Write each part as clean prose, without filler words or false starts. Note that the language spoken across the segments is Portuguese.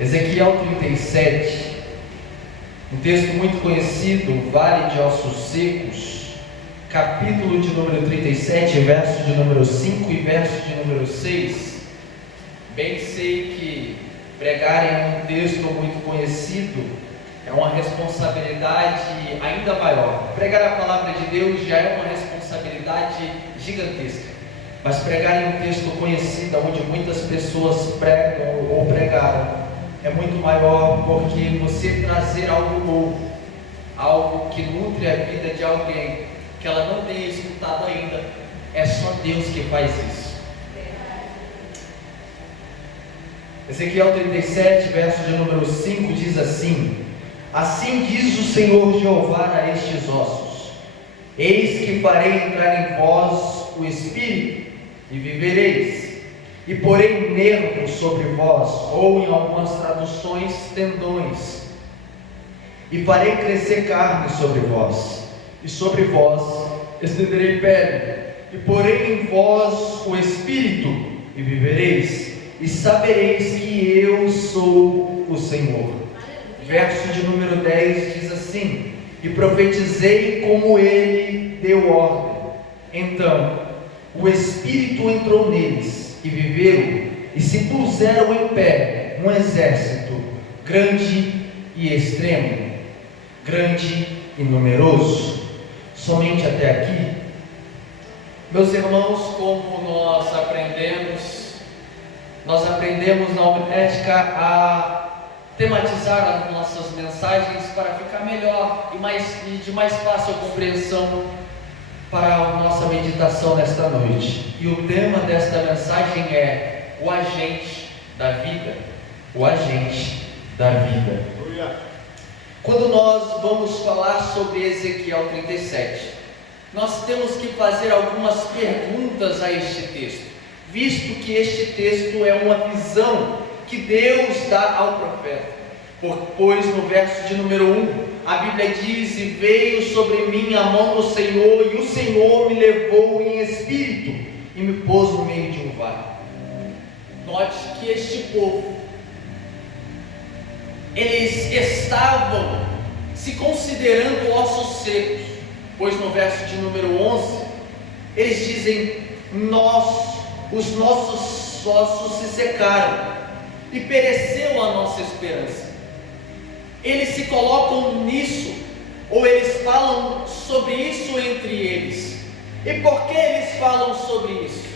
Ezequiel 37, um texto muito conhecido, Vale de Ossos Secos, capítulo de número 37, verso de número 5 e verso de número 6. Bem sei que pregar em um texto muito conhecido é uma responsabilidade ainda maior. Pregar a palavra de Deus já é uma responsabilidade gigantesca, mas pregar em um texto conhecido, onde muitas pessoas pregam ou pregaram, é muito maior, porque você trazer algo novo, algo que nutre a vida de alguém que ela não tenha escutado ainda, é só Deus que faz isso. Ezequiel 37, verso de número 5 diz assim: assim diz o Senhor Jeová a estes ossos: eis que farei entrar em vós o Espírito, e vivereis, e porei nervos sobre vós, ou em algumas traduções, tendões, e farei crescer carne sobre vós, e sobre vós estenderei pele, e porei em vós o Espírito, e vivereis, e sabereis que eu sou o Senhor. Verso de número 10 diz assim: e profetizei como ele deu ordem. Então o Espírito entrou neles, e viveram, e se puseram em pé um exército grande e extremo, grande e numeroso. Somente até aqui. Meus irmãos, como nós aprendemos na homilética a tematizar as nossas mensagens para ficar melhor e de mais fácil compreensão para a nossa meditação nesta noite. E o tema desta mensagem é o agente da vida. O agente da vida. Quando nós vamos falar sobre Ezequiel 37, nós temos que fazer algumas perguntas a este texto, visto que este texto é uma visão que Deus dá ao profeta. Pois no verso de número 1, a Bíblia diz: e veio sobre mim a mão do Senhor, e o Senhor me levou em espírito, e me pôs no meio de um vale. Note que este povo, eles estavam se considerando ossos secos, pois no verso de número 11, eles dizem: os nossos ossos se secaram, e pereceu a nossa esperança. Eles se colocam nisso, ou eles falam sobre isso entre eles. E por que eles falam sobre isso?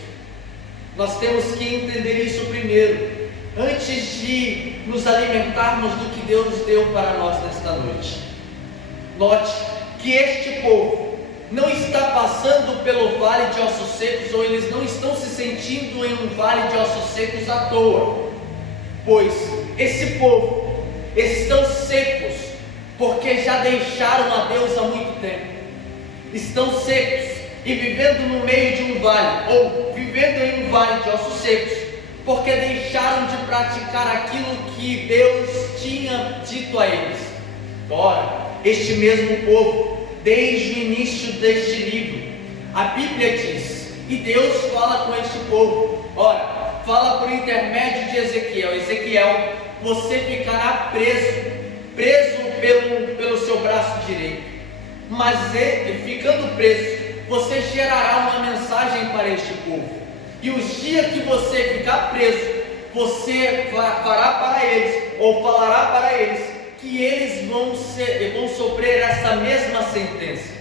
Nós temos que entender isso primeiro, antes de nos alimentarmos do que Deus deu para nós nesta noite. Note que este povo não está passando pelo vale de ossos secos, ou eles não estão se sentindo em um vale de ossos secos à toa, pois esse povo estão secos porque já deixaram a Deus há muito tempo. Estão secos e vivendo no meio de um vale, ou vivendo em um vale de ossos secos, porque deixaram de praticar aquilo que Deus tinha dito a eles. Ora, este mesmo povo, desde o início deste livro, a Bíblia diz, e Deus fala com este povo. Ora, fala por intermédio de Ezequiel: Ezequiel, você ficará preso pelo seu braço direito, mas ficando preso, você gerará uma mensagem para este povo, e os dias que você ficar preso, você fará para eles, ou falará para eles, que eles vão sofrer essa mesma sentença.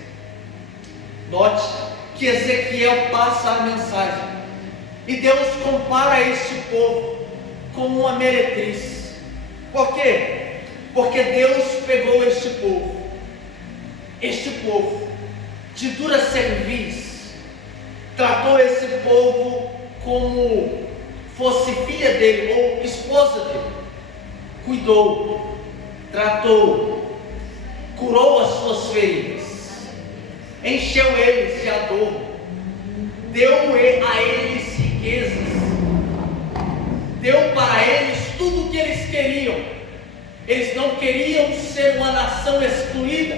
Note que Ezequiel passa a mensagem, e Deus compara este povo com uma meretriz. Por quê? Porque Deus pegou este povo de dura cerviz, tratou esse povo como fosse filha dele ou esposa dele, cuidou, tratou, curou as suas feridas, encheu eles de adorno, deu a eles riquezas, deu para eles tudo o que eles queriam. Eles não queriam ser uma nação excluída,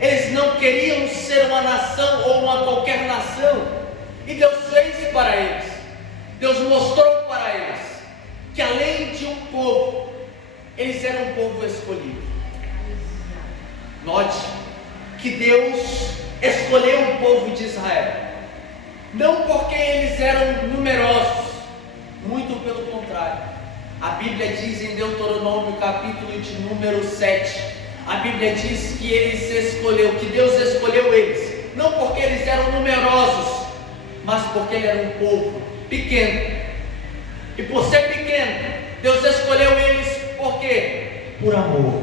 eles não queriam ser uma nação ou uma qualquer nação, e Deus fez para eles. Deus mostrou para eles que além de de um povo. Eles eram um povo escolhido. Note que Deus escolheu o povo de Israel, não porque eles eram numerosos, muito pelo contrário. A Bíblia diz em Deuteronômio capítulo de número 7, a Bíblia diz que que Deus escolheu eles, não porque eles eram numerosos, mas porque ele era um povo pequeno. E por ser pequeno, Deus escolheu eles por quê? Por amor.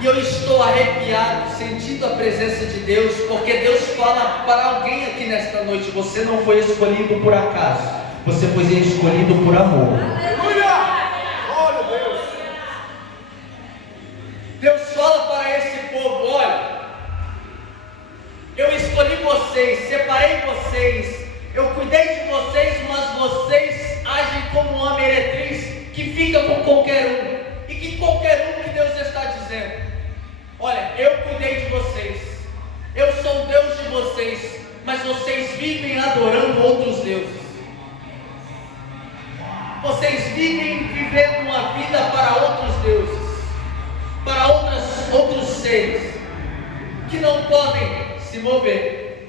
E eu estou arrepiado, sentindo a presença de Deus, porque Deus fala para alguém aqui nesta noite: você não foi escolhido por acaso, você foi escolhido por amor. Glória a Deus. Deus fala para esse povo: olha, eu escolhi vocês, separei vocês, eu cuidei de vocês, mas vocês agem como uma meretriz que fica com qualquer um. E que qualquer um que Deus está dizendo: olha, eu cuidei de vocês, eu sou o Deus de vocês, mas vocês vivem adorando outros deuses. Vocês vivem vivendo uma vida para outros deuses, para outros seres, que não podem se mover,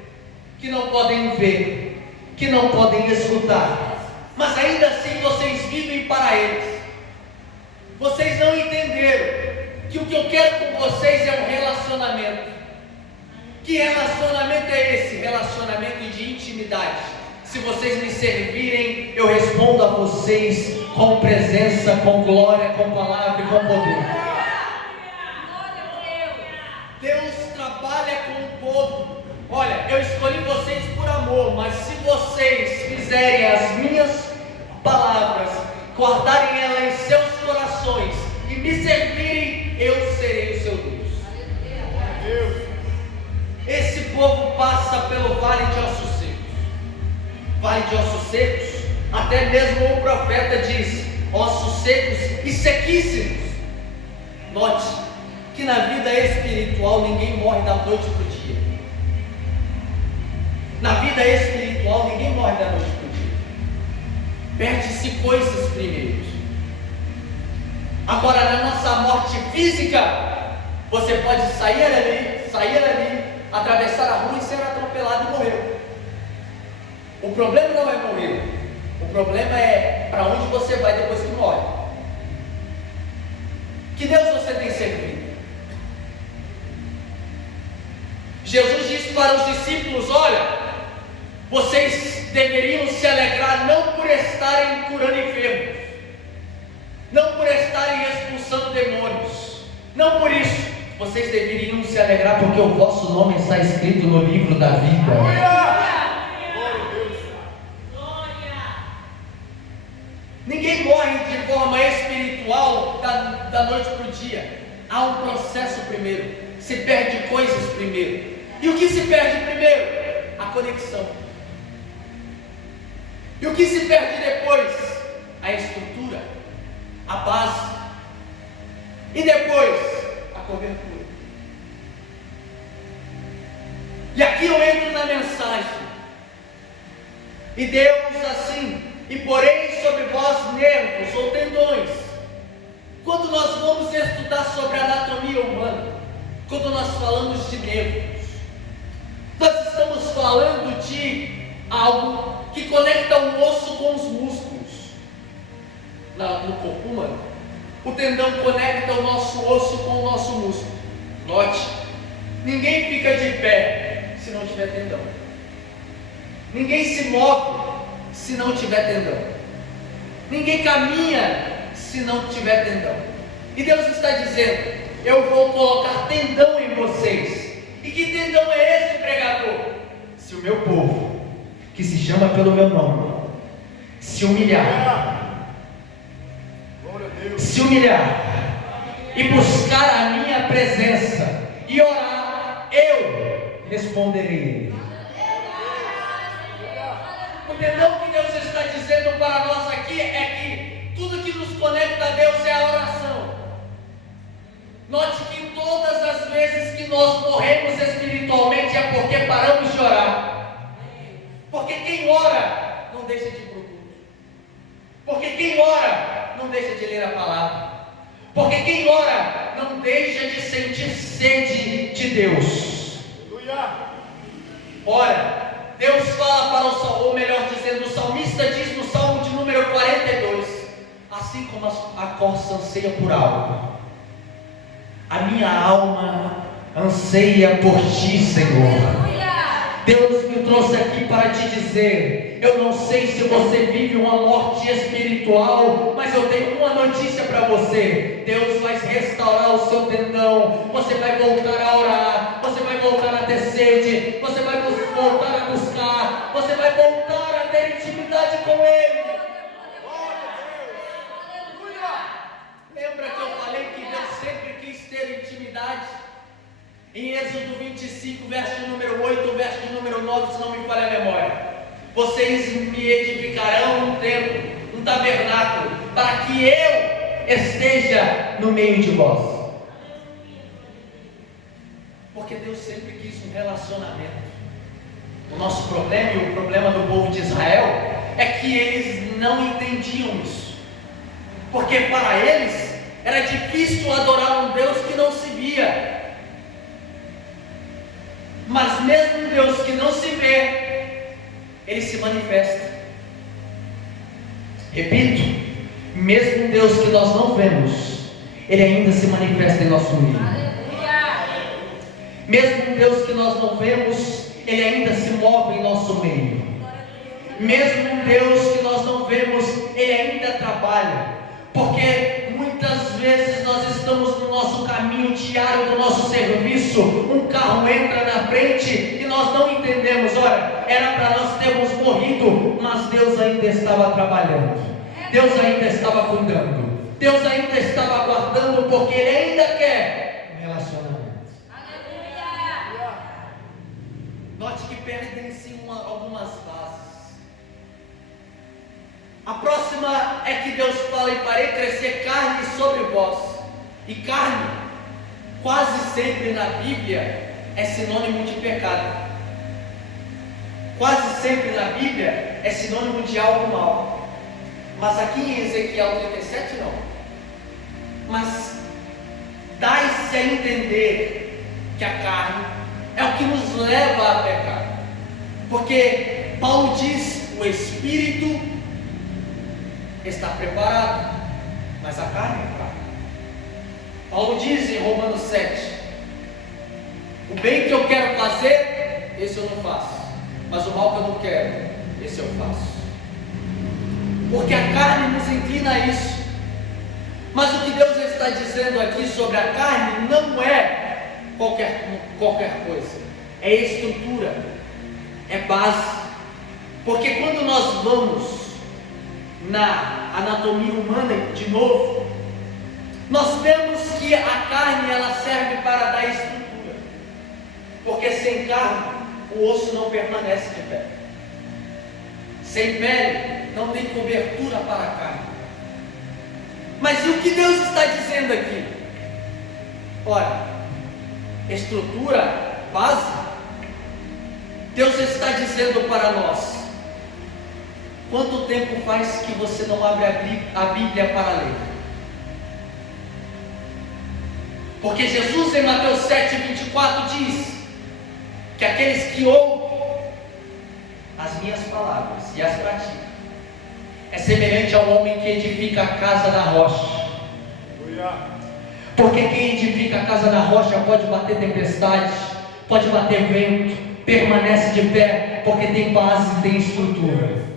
que não podem ver, que não podem escutar, mas ainda assim vocês vivem para eles. Vocês não entenderam que o que eu quero com vocês é um relacionamento. Que relacionamento é esse? Relacionamento de intimidade. Se vocês me servirem, eu respondo a vocês com presença, com glória, com palavra e com poder. Deus trabalha com o povo. Olha, eu escolhi vocês por amor, mas se vocês fizerem as minhas palavras, guardarem elas em seus corações e me servirem, eu serei o seu Deus. Esse povo passa pelo vale de ossos secos. Vale de ossos secos, até mesmo o profeta diz: ossos secos e sequíssimos. Note que na vida espiritual ninguém morre da noite para o dia. Na vida espiritual ninguém morre da noite para o dia. Perde-se coisas primeiro. Agora, na nossa morte física, você pode sair ali, atravessar a rua e ser atropelado e morrer. O problema não é morrer, o problema é para onde você vai depois que morre. Que Deus você tem servido? Jesus disse para os discípulos: olha, vocês deveriam se alegrar não por estarem curando enfermos, não por estarem expulsando demônios, não por isso. Vocês deveriam se alegrar porque o vosso nome está escrito no livro da vida. Glória a Deus. Ninguém morre de forma espiritual da noite para o dia. Há um processo primeiro, se perde coisas primeiro. E o que se perde primeiro? A conexão. E o que se perde depois? A estrutura, a base. E depois, a cobertura. E aqui eu entro na mensagem. E Deus assim: e porém sobre vós nervos ou tendões. Quando nós vamos estudar sobre a anatomia humana, quando nós falamos de nervos, nós estamos falando de algo que conecta o osso com os músculos. No corpo humano, o tendão conecta o nosso osso com o nosso músculo. Note, ninguém fica de pé se não tiver tendão. Ninguém se move se não tiver tendão. Ninguém caminha se não tiver tendão. E Deus está dizendo: eu vou colocar tendão em vocês. E que tendão é esse, pregador? Se o meu povo, que se chama pelo meu nome, se humilhar e buscar a minha presença e orar, eu responderei. O tendão que Deus está dizendo para nós aqui é que tudo que nos conecta a Deus é a oração. Note que todas as vezes que nós morremos espiritualmente é porque paramos de orar. Porque quem ora não deixa de ir para o culto. quem ora não deixa de ler a palavra, porque quem ora não deixa de sentir sede de Deus. Ora, Deus fala para ou melhor dizendo, o salmista diz no Salmo de número 42, assim como a corça anseia por algo, a minha alma anseia por ti, Senhor. Deus me trouxe aqui para te dizer, eu não sei se você vive uma morte espiritual, mas eu tenho uma notícia para você. Deus vai restaurar o seu tendão, você vai voltar a orar, você vai voltar a ter sede, você vai voltar a buscar, você vai voltar a ter intimidade com Ele. Lembra que eu falei que Deus sempre quis ter intimidade? Em Êxodo 25, verso número 8, verso de número 9, se não me falha a memória, vocês me edificarão um templo, um tabernáculo, para que eu esteja no meio de vós. Porque Deus sempre quis um relacionamento. O nosso problema e o problema do povo de Israel é que eles não entendiam isso, porque para eles era difícil adorar um Deus que não se via. Mas mesmo um Deus que não se vê, Ele se manifesta. Repito, mesmo um Deus que nós não vemos, Ele ainda se manifesta em nosso meio. Mesmo um Deus que nós não vemos, Ele ainda se move em nosso meio. Mesmo um Deus que nós não vemos, Ele ainda trabalha. Porque muitas vezes nós estamos no nosso caminho diário do nosso serviço, um carro entra na frente e nós não entendemos, olha, era para nós termos morrido, mas Deus ainda estava trabalhando, Deus ainda estava cuidando, Deus ainda estava guardando, porque Ele ainda quer um relacionamento. Aleluia! Note que perdem-se algumas bases. A próxima é que Deus fala: e farei crescer carne sobre vós. E carne, quase sempre na Bíblia, é sinônimo de pecado. Quase sempre na Bíblia é sinônimo de algo mal. Mas aqui em Ezequiel 37 não. Mas dá-se a entender que a carne é o que nos leva a pecar. Porque Paulo diz: o Espírito está preparado, mas a carne é fraca. Paulo diz em Romanos 7: o bem que eu quero fazer, esse eu não faço, mas o mal que eu não quero, esse eu faço. Porque a carne nos inclina a isso. Mas o que Deus está dizendo aqui sobre a carne não é qualquer coisa, é estrutura, é base. Porque quando nós vamos na anatomia humana de novo, nós vemos que a carne ela serve para dar estrutura, porque sem carne o osso não permanece de pé, sem pele não tem cobertura para a carne. Mas e o que Deus está dizendo aqui? Olha, estrutura, base. Deus está dizendo para nós: quanto tempo faz que você não abre a Bíblia para ler? Porque Jesus em Mateus 7,24 diz que aqueles que ouvem as minhas palavras e as praticam é semelhante ao homem que edifica a casa na rocha. Porque quem edifica a casa na rocha pode bater tempestade, pode bater vento, permanece de pé, porque tem base, tem estrutura.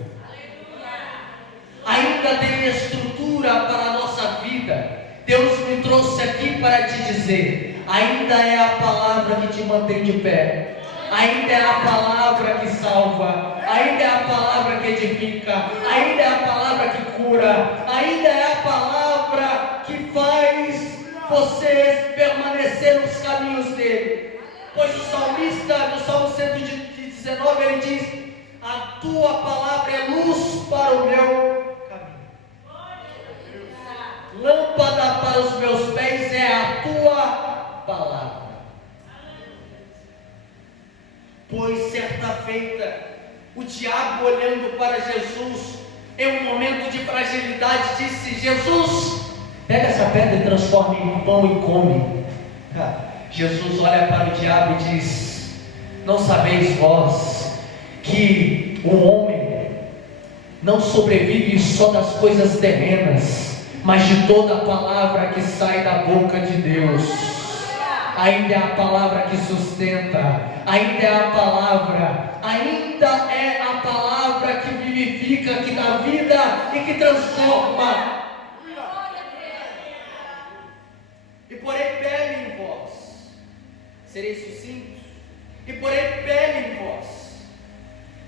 Ainda tem estrutura para a nossa vida. Deus me trouxe aqui para te dizer: ainda é a palavra que te mantém de pé, ainda é a palavra que salva, ainda é a palavra que edifica, ainda é a palavra que cura, ainda é a palavra que faz você permanecer nos caminhos dele. Pois o salmista, no Salmo 119, ele diz: a tua palavra é luz para o meu caminho, lâmpada para os meus pés é a tua palavra. Pois certa feita, o diabo olhando para Jesus em um momento de fragilidade, disse: Jesus, pega essa pedra e transforma em pão e come. Jesus olha para o diabo e diz: não sabeis vós que o homem não sobrevive só das coisas terrenas, mas de toda a palavra que sai da boca de Deus. Ainda é a palavra que sustenta, ainda é a palavra que vivifica, que dá vida e que transforma. E porém pele em vós, serei sucinto, e porém pele em vós,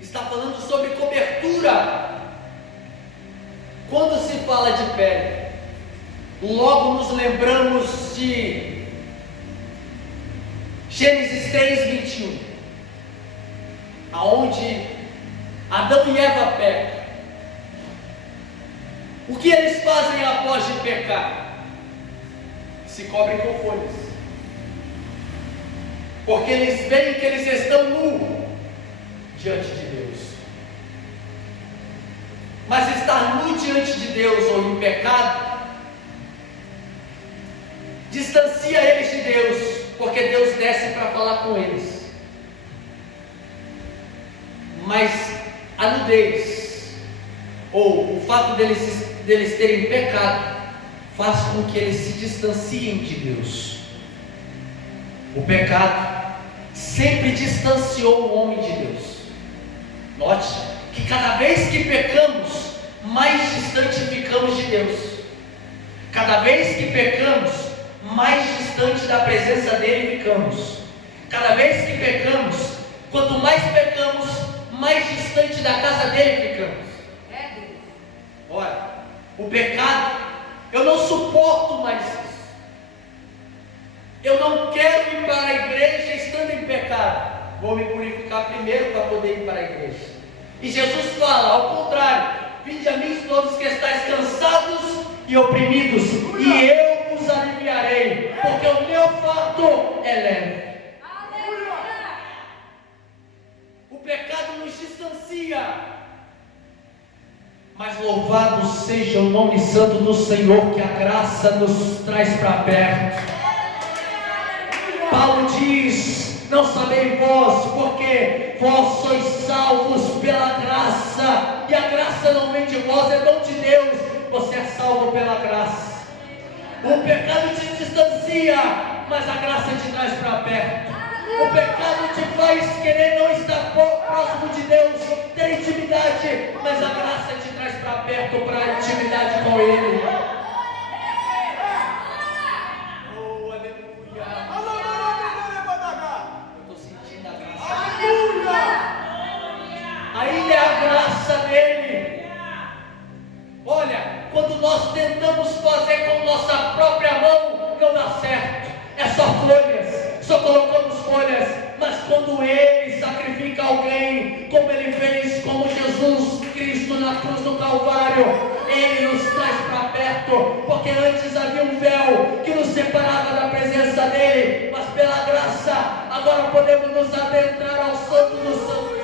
está falando sobre cobertura. Quando se fala de pele, logo nos lembramos de Gênesis 3:21, aonde Adão e Eva pecam. O que eles fazem após de pecar? Se cobrem com folhas, porque eles veem que eles estão nus diante de Deus. Mas estar nu diante de Deus ou em pecado distancia eles de Deus, porque Deus desce para falar com eles. Mas a nudez, ou o fato deles terem pecado, faz com que eles se distanciem de Deus. O pecado sempre distanciou o homem de Deus. Note que cada vez que pecamos, mais distante ficamos de Deus. Cada vez que pecamos, mais distante da presença dele ficamos. Cada vez que pecamos, quanto mais pecamos, mais distante da casa dele ficamos. Olha, o pecado, eu não suporto mais isso. Eu não quero ir para a igreja estando em pecado. Vou me purificar primeiro para poder ir para a igreja. E Jesus fala, ao contrário: vinde a mim todos que estáis cansados e oprimidos, e eu vos aliviarei, porque o meu fardo é leve. O pecado nos distancia, mas louvado seja o nome santo do Senhor, que a graça nos traz para perto. Paulo diz: não sabeis vós, porque vós sois salvos pela graça, e a graça não vem de vós, é dom de Deus. Você é salvo pela graça. O pecado te distancia, mas a graça te traz para perto. O pecado te faz querer não estar próximo de Deus, ter intimidade, mas a graça te traz para perto, para a intimidade com Ele. Oh, aleluia! Eu estou sentindo a graça. Aleluia! Ainda é a graça dele. Olha, quando nós tentamos fazer com nossa própria mão, não dá certo. É só folhas, só colocamos folhas. Mas quando Ele sacrifica alguém, como Ele fez, como Jesus Cristo na cruz do Calvário, Ele nos traz para perto. Porque antes havia um véu que nos separava da presença dEle, mas pela graça, agora podemos nos adentrar ao Santo dos Santos.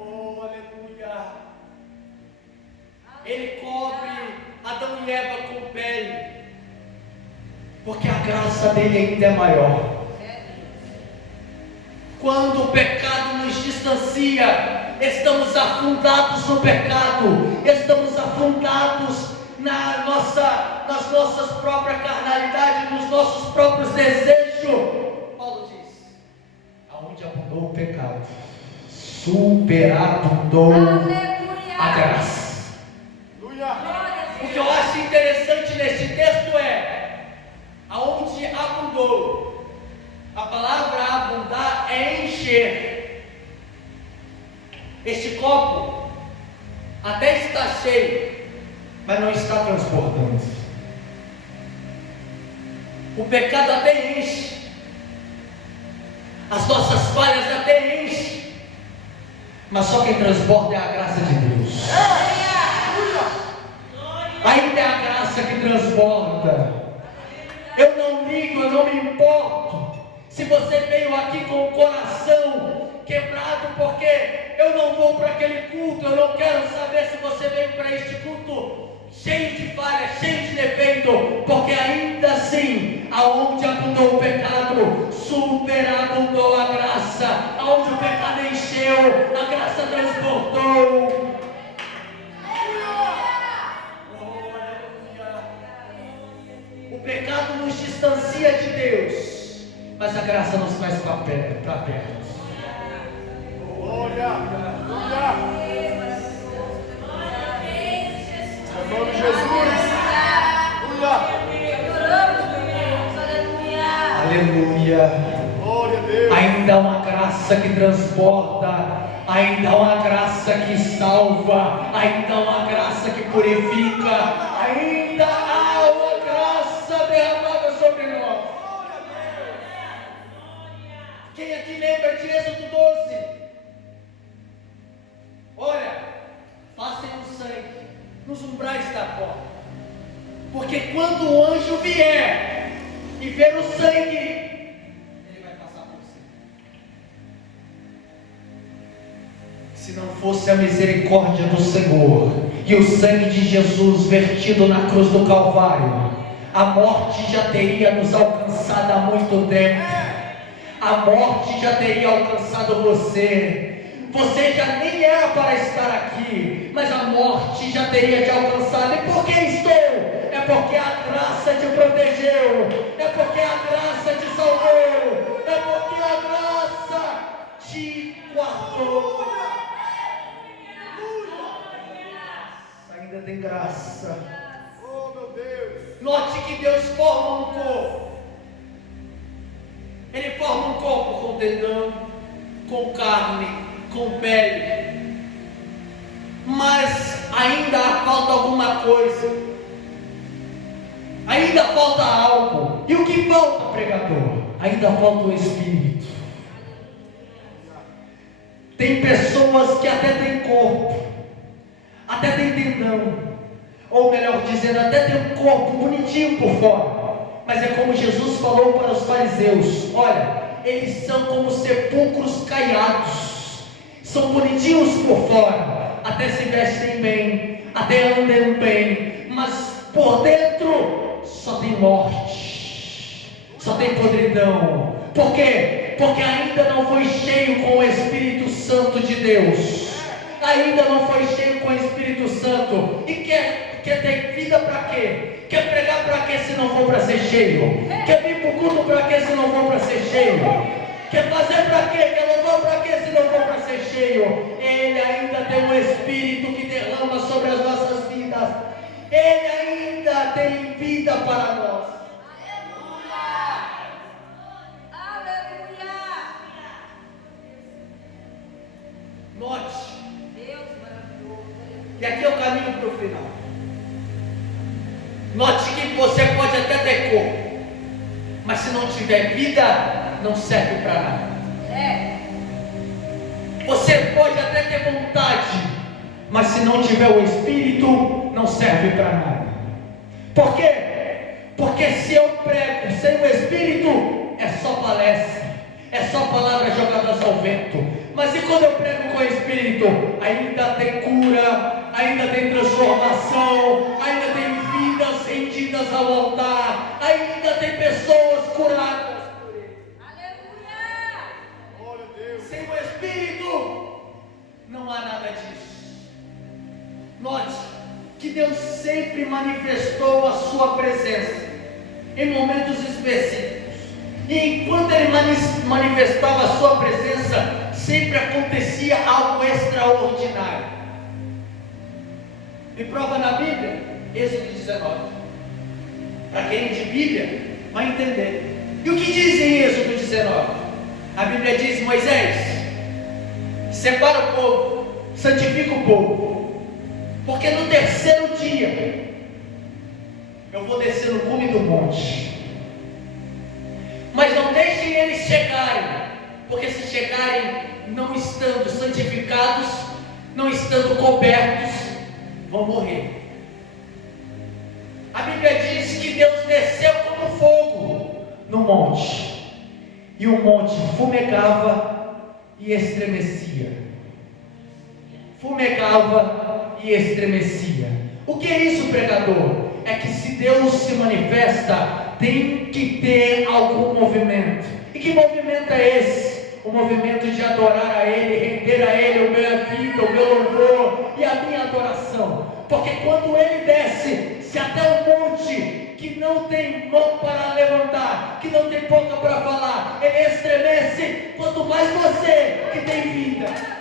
Oh, aleluia! Ele cobre Adão e Eva com pele, porque a graça dele ainda é maior. Quando o pecado nos distancia, estamos afundados no pecado, estamos afundados nas nossas próprias carnalidades, nos nossos próprios desejos. Paulo diz: aonde abundou o pecado, superabundou a graça. O que eu acho interessante nesse texto é: aonde abundou, a palavra abundar é encher. Este copo até está cheio, mas não está transbordando. O pecado até enche, as nossas falhas até enchem, mas só quem transborda é a graça de Deus. Ainda é a graça que transborda. Eu não ligo, eu não me importo se você veio aqui com o coração quebrado, porque eu não vou para aquele culto, eu não quero saber cheio de falha, cheio de defeito, porque ainda assim, aonde abundou o pecado, superabundou a graça. Aonde o pecado encheu, a graça transbordou. O pecado nos distancia de Deus, mas a graça nos traz para perto. Glória, glória. Em nome de Jesus. Aleluia. Glória a Deus. Ainda há uma graça que transborda, ainda há uma graça que salva, ainda há uma graça que purifica, ainda há uma graça derramada sobre nós. Quem aqui lembra de Êxodo 12? Olha, passem o sangue nos umbrais da porta, porque quando o anjo vier e ver o sangue, ele vai passar por cima. Se não fosse a misericórdia do Senhor e o sangue de Jesus vertido na cruz do Calvário, a morte já teria nos alcançado há muito tempo. A morte já teria alcançado você. Você já nem era para estar aqui, mas a morte já teria te alcançado. E por que estou? É porque a graça te protegeu, é porque a graça te salvou, é porque a graça te guardou. Ainda tem graça. Oh, meu Deus. Note que Deus forma um corpo. Ele forma um corpo com tendão, com carne, com pele, mas ainda falta alguma coisa, ainda falta algo. E o que falta, pregador? Ainda falta o Espírito. Tem pessoas que até têm corpo, até tem tendão, ou melhor dizendo, até tem um corpo bonitinho por fora, mas é como Jesus falou para os fariseus: olha, eles são como sepulcros caiados, são bonitinhos por fora, até se vestem bem, até andam bem, mas por dentro só tem morte, só tem podridão. Por quê? Porque ainda não foi cheio com o Espírito Santo de Deus, ainda não foi cheio com o Espírito Santo. E quer ter vida para quê? Quer pregar para quê se não for para ser cheio? Quer vir para o culto para quê se não for para ser cheio? Quer fazer para quê? Quer louvar para quê se não for para ser cheio? Ele ainda tem um Espírito que derrama sobre as nossas vidas. Ele ainda tem vida para nós. Note, e aqui é o caminho para o final. Note que você pode até ter corpo, mas se não tiver vida, não serve para nada. Você pode até ter vontade, mas se não tiver o Espírito, não serve para nada. Por quê? Porque se eu prego sem o Espírito, é só palestra, é só palavras jogadas ao vento. Mas e quando eu prego com o Espírito? Ainda tem cura, ainda tem transformação, ainda tem vidas rendidas ao altar, ainda tem pessoas curadas por Ele. Aleluia! Glória a Deus. Sem o Espírito, não há nada disso. Note que Deus sempre manifestou a sua presença em momentos específicos. E enquanto Ele manifestava a sua presença, sempre acontecia algo extraordinário. Me prova na Bíblia, Êxodo 19. Para quem é de Bíblia, vai entender. E o que diz em Êxodo 19? A Bíblia diz: Moisés, separa o povo, santifica o povo, porque no terceiro dia eu vou descer no cume do monte. Mas não deixem eles chegarem, porque se chegarem não estando santificados, não estando cobertos, vão morrer. A Bíblia diz que Deus desceu como fogo no monte, e o monte fumegava e estremecia. Fumegava e estremecia. O que é isso, pregador? É que se Deus se manifesta, tem que ter algum movimento. E que movimento é esse? O movimento de adorar a Ele, render a Ele a minha vida, o meu louvor e a minha adoração. Porque quando Ele desce, se até um monte que não tem mão para levantar, que não tem boca para falar, Ele estremece, quanto mais você que tem vida.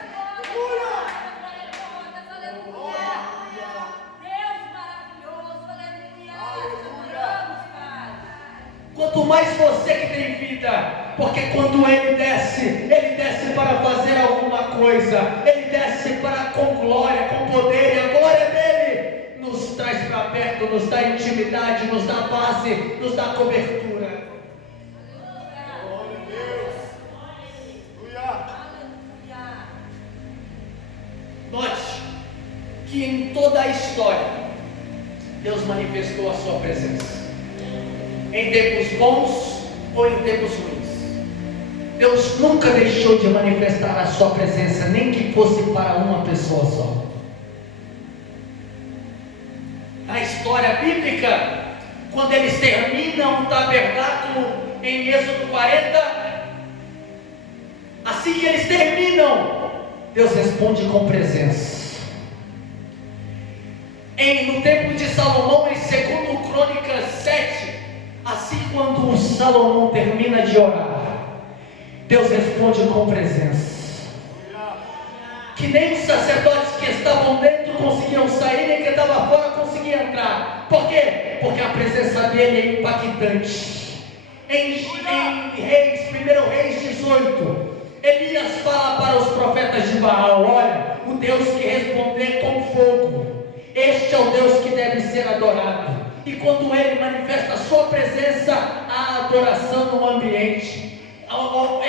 Quanto mais você que tem vida, porque quando Ele desce para fazer alguma coisa, Ele desce para com glória, com poder, e a glória dEle nos traz para perto, nos dá intimidade, nos dá base, nos dá cobertura. Glória a Deus. Aleluia. Note que em toda a história, Deus manifestou a sua presença. Em tempos bons ou em tempos ruins, Deus nunca deixou de manifestar a sua presença, nem que fosse para uma pessoa só. Na história bíblica, quando eles terminam o tabernáculo em Êxodo 40, assim que eles terminam, Deus responde com presença. No templo de Salomão, em 2 Crônicas 7, assim quando Salomão termina de orar, Deus responde com presença. Que nem os sacerdotes que estavam dentro conseguiam sair, nem quem estava fora conseguia entrar. Por quê? Porque a presença dele é impactante. Em 1 Reis 18, Elias fala para os profetas de Baal: olha, o Deus que responder com fogo, este é o Deus que deve ser adorado. E quando Ele manifesta a sua presença, há adoração no ambiente.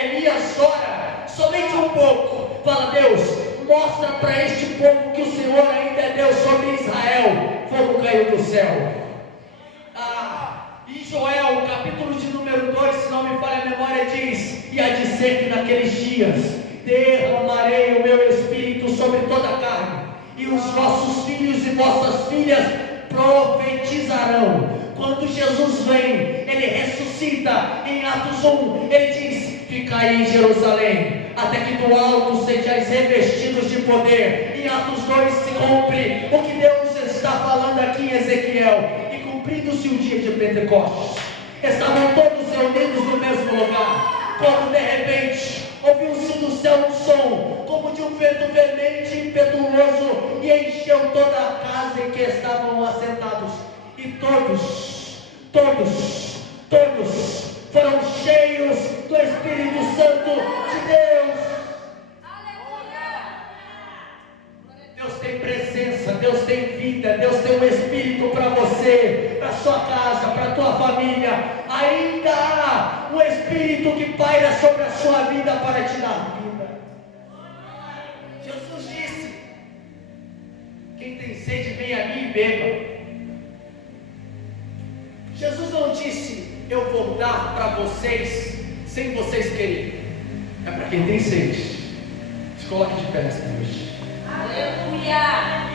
Elias ora somente um pouco, fala: Deus, mostra para este povo que o Senhor ainda é Deus sobre Israel. Fogo caiu do céu. Em Joel, capítulo de número 2, se não me falha a memória, diz: e há de ser que naqueles dias derramarei o meu espírito sobre toda a carne, e os vossos filhos e vossas filhas profetizarão. Quando Jesus vem, Ele ressuscita. Em Atos 1, Ele diz: ficai em Jerusalém, até que do alto sejais revestidos de poder. Em Atos 2 se cumpre o que Deus está falando aqui em Ezequiel. E cumprindo-se o dia de Pentecostes, estavam todos reunidos no mesmo lugar, quando de repente ouviu-se do céu um som, como de um vento veemente e impetuoso, e encheu toda a casa em que estavam assentados. E todos foram cheios do Espírito Santo de Deus. Deus tem presença, Deus tem vida, Deus tem um Espírito para você, para sua casa, para a tua família. Ainda há um Espírito que paira sobre a sua vida para te dar vida. Jesus disse: quem tem sede, vem a mim e beba. Jesus não disse: eu vou dar para vocês sem vocês quererem. É para quem tem sede. Se coloque de pé nessa noite. Aleluia!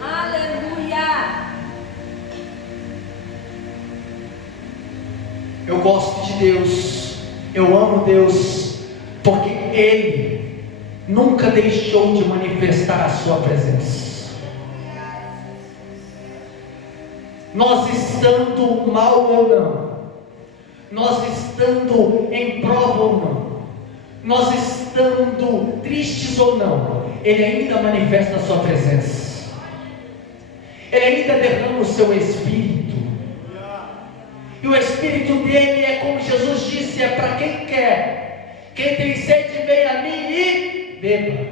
Aleluia! Eu gosto de Deus, eu amo Deus, porque Ele nunca deixou de manifestar a sua presença. Nós estando mal ou não, nós estando em prova ou não, nós estando tristes ou não, Ele ainda manifesta a sua presença. Ele ainda derrama o seu Espírito. E o Espírito dele é como Jesus disse: é para quem quer. Quem tem sede, vem a mim e beba.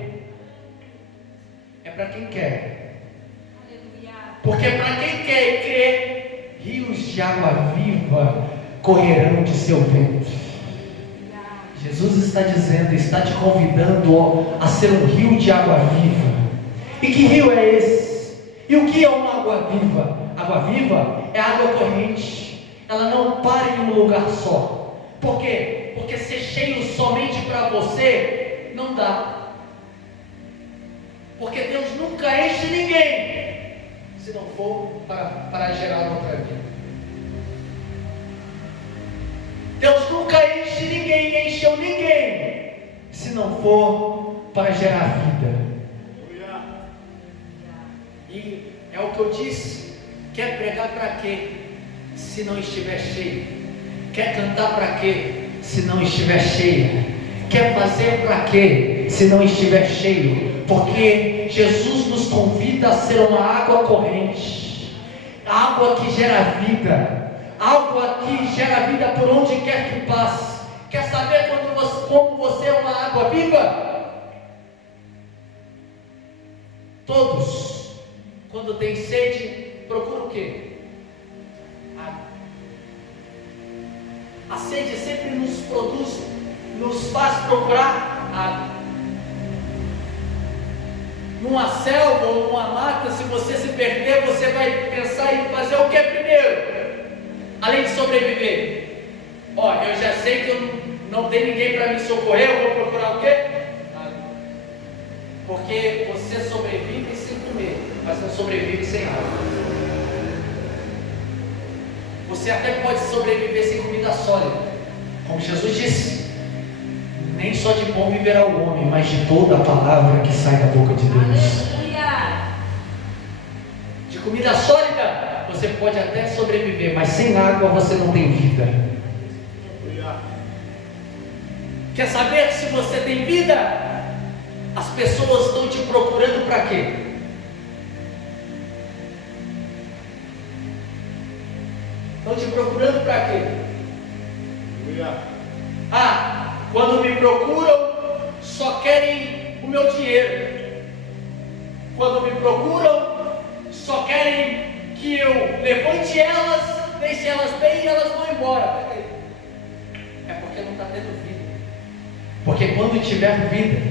É para quem quer. Porque para quem quer e crê, rios de água viva correrão de seu ventre. Jesus está dizendo, está te convidando a ser um rio de água viva. E que rio é esse? E o que é uma água viva? Água viva é água corrente. Ela não para em um lugar só. Por quê? Porque ser cheio somente para você não dá. Porque Deus nunca enche ninguém se não for para gerar outra vida. Deus nunca enche ninguém, encheu ninguém, se não for para gerar vida. E é o que eu disse: quer pregar para quê, se não estiver cheio? Quer cantar para quê, se não estiver cheio? Quer fazer para quê, se não estiver cheio? Porque Jesus nos convida a ser uma água corrente, água que gera vida, água que gera vida por onde quer que passe. Quer saber como você é uma água viva? Todos, quando tem sede, procuram o quê? Água. A sede sempre nos faz procurar água. Numa selva ou numa mata, se você se perder, você vai pensar em fazer o que primeiro? Além de sobreviver. Eu já sei que eu não tem ninguém para me socorrer, eu vou procurar o quê? Água. Porque você sobrevive sem comer, mas não sobrevive sem água. Você até pode sobreviver sem comida sólida, como Jesus disse: nem só de pão viverá o homem, mas de toda a palavra que sai da boca de Deus. Aleluia. De comida sólida você pode até sobreviver, mas sem água você não tem vida. Quer saber se você tem vida? As pessoas estão te procurando para quê? Estão te procurando para quê? Quando me procuram, só querem o meu dinheiro. Quando me procuram, só querem que eu levante elas, deixe elas bem e elas vão embora. É porque não está tendo vida. Porque quando tiver vida,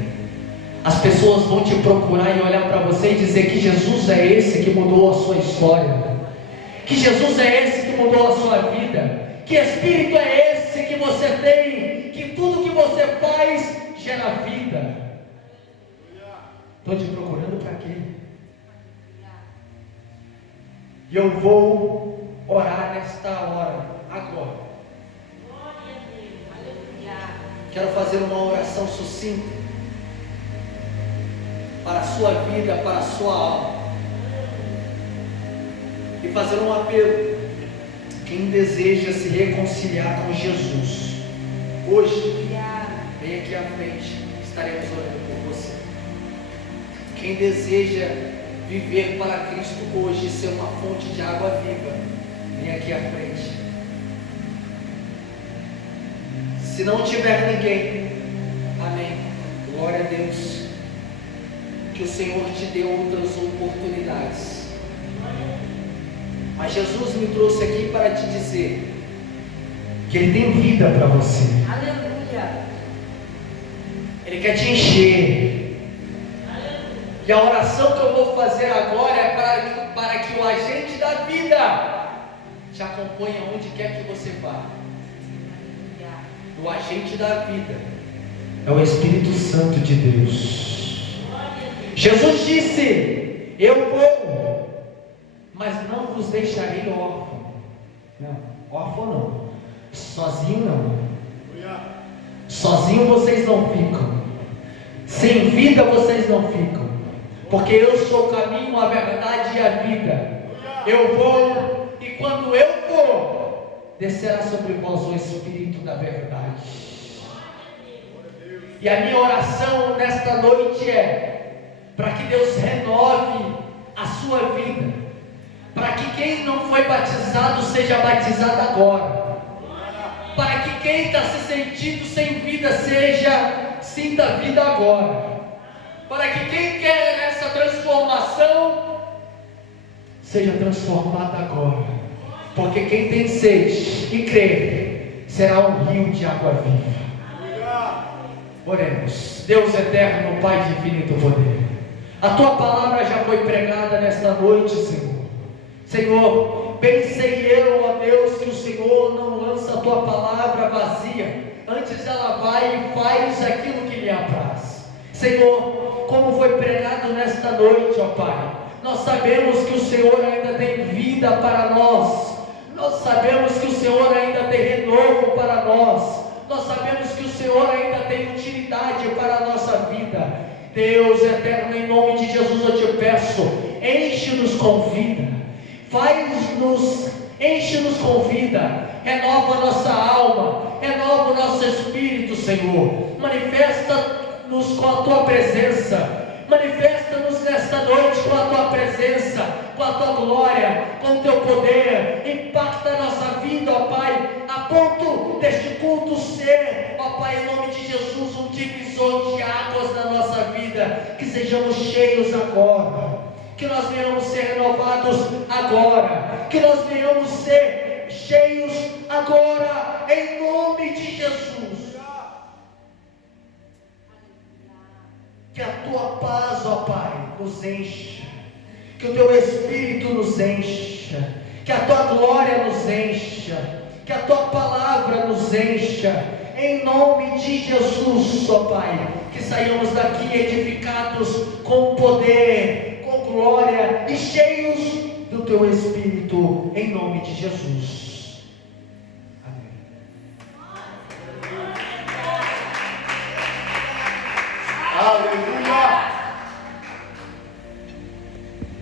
as pessoas vão te procurar e olhar para você e dizer que Jesus é esse que mudou a sua história, que Jesus é esse que mudou a sua vida, que Espírito é esse que você tem, que tudo que você faz gera vida. Estou te procurando para quê? E eu vou orar nesta hora, agora. Quero fazer uma oração sucinta para a sua vida, para a sua alma, e fazer um apelo. Quem deseja se reconciliar com Jesus, hoje, vem aqui à frente, estaremos orando por você. Quem deseja viver para Cristo hoje e ser uma fonte de água viva, vem aqui à frente. Se não tiver ninguém, amém, glória a Deus, que o Senhor te dê outras oportunidades. Mas Jesus me trouxe aqui para te dizer que Ele tem vida para você. Aleluia. Ele quer te encher. E a oração que eu vou fazer agora é para que o agente da vida te acompanhe onde quer que você vá. O agente da vida é o Espírito Santo de Deus. Jesus disse: eu vou, mas não vos deixarei órfão. Não, órfão não. Sozinho não. Sozinho vocês não ficam. Sem vida vocês não ficam. Porque eu sou o caminho, a verdade e a vida. Eu vou, e quando eu for, descerá sobre vós o Espírito da verdade. E a minha oração nesta noite é para que Deus renove a sua vida, para que quem não foi batizado seja batizado agora, para que quem está se sentindo sem vida sinta vida agora, para que quem quer essa transformação seja transformado agora, porque quem tem sede e crê será um rio de água viva. Oremos. Deus eterno, Pai de infinito poder, a Tua palavra já foi pregada nesta noite, Senhor. Senhor, bem sei eu, ó Deus, que o Senhor não lança a Tua palavra vazia, antes ela vai e faz aquilo que lhe apraz. Senhor, como foi pregado nesta noite, ó Pai, Nós sabemos que o Senhor ainda tem vida para nós. Nós sabemos que o Senhor ainda tem renovo para nós. Nós sabemos que o Senhor ainda tem utilidade para a nossa vida. Deus eterno, em nome de Jesus eu te peço, enche-nos com vida, enche-nos com vida, renova a nossa alma, renova o nosso espírito, Senhor. Manifesta-nos com a tua presença, manifesta-nos nesta noite com a tua presença, com a tua glória, com o teu poder. Impacta a nossa vida, ó Pai, a ponto deste culto ser, ó Pai, em nome de Jesus, um divisor de águas na nossa vida. Que sejamos cheios agora, que nós venhamos ser renovados agora, que nós venhamos ser cheios agora, em nome de Jesus. Que a tua paz, ó Pai, nos encha, que o teu Espírito nos encha, que a tua glória nos encha, que a tua palavra nos encha, em nome de Jesus, ó Pai, que saiamos daqui edificados com poder, com glória e cheios do teu Espírito, em nome de Jesus. Amém. Aleluia.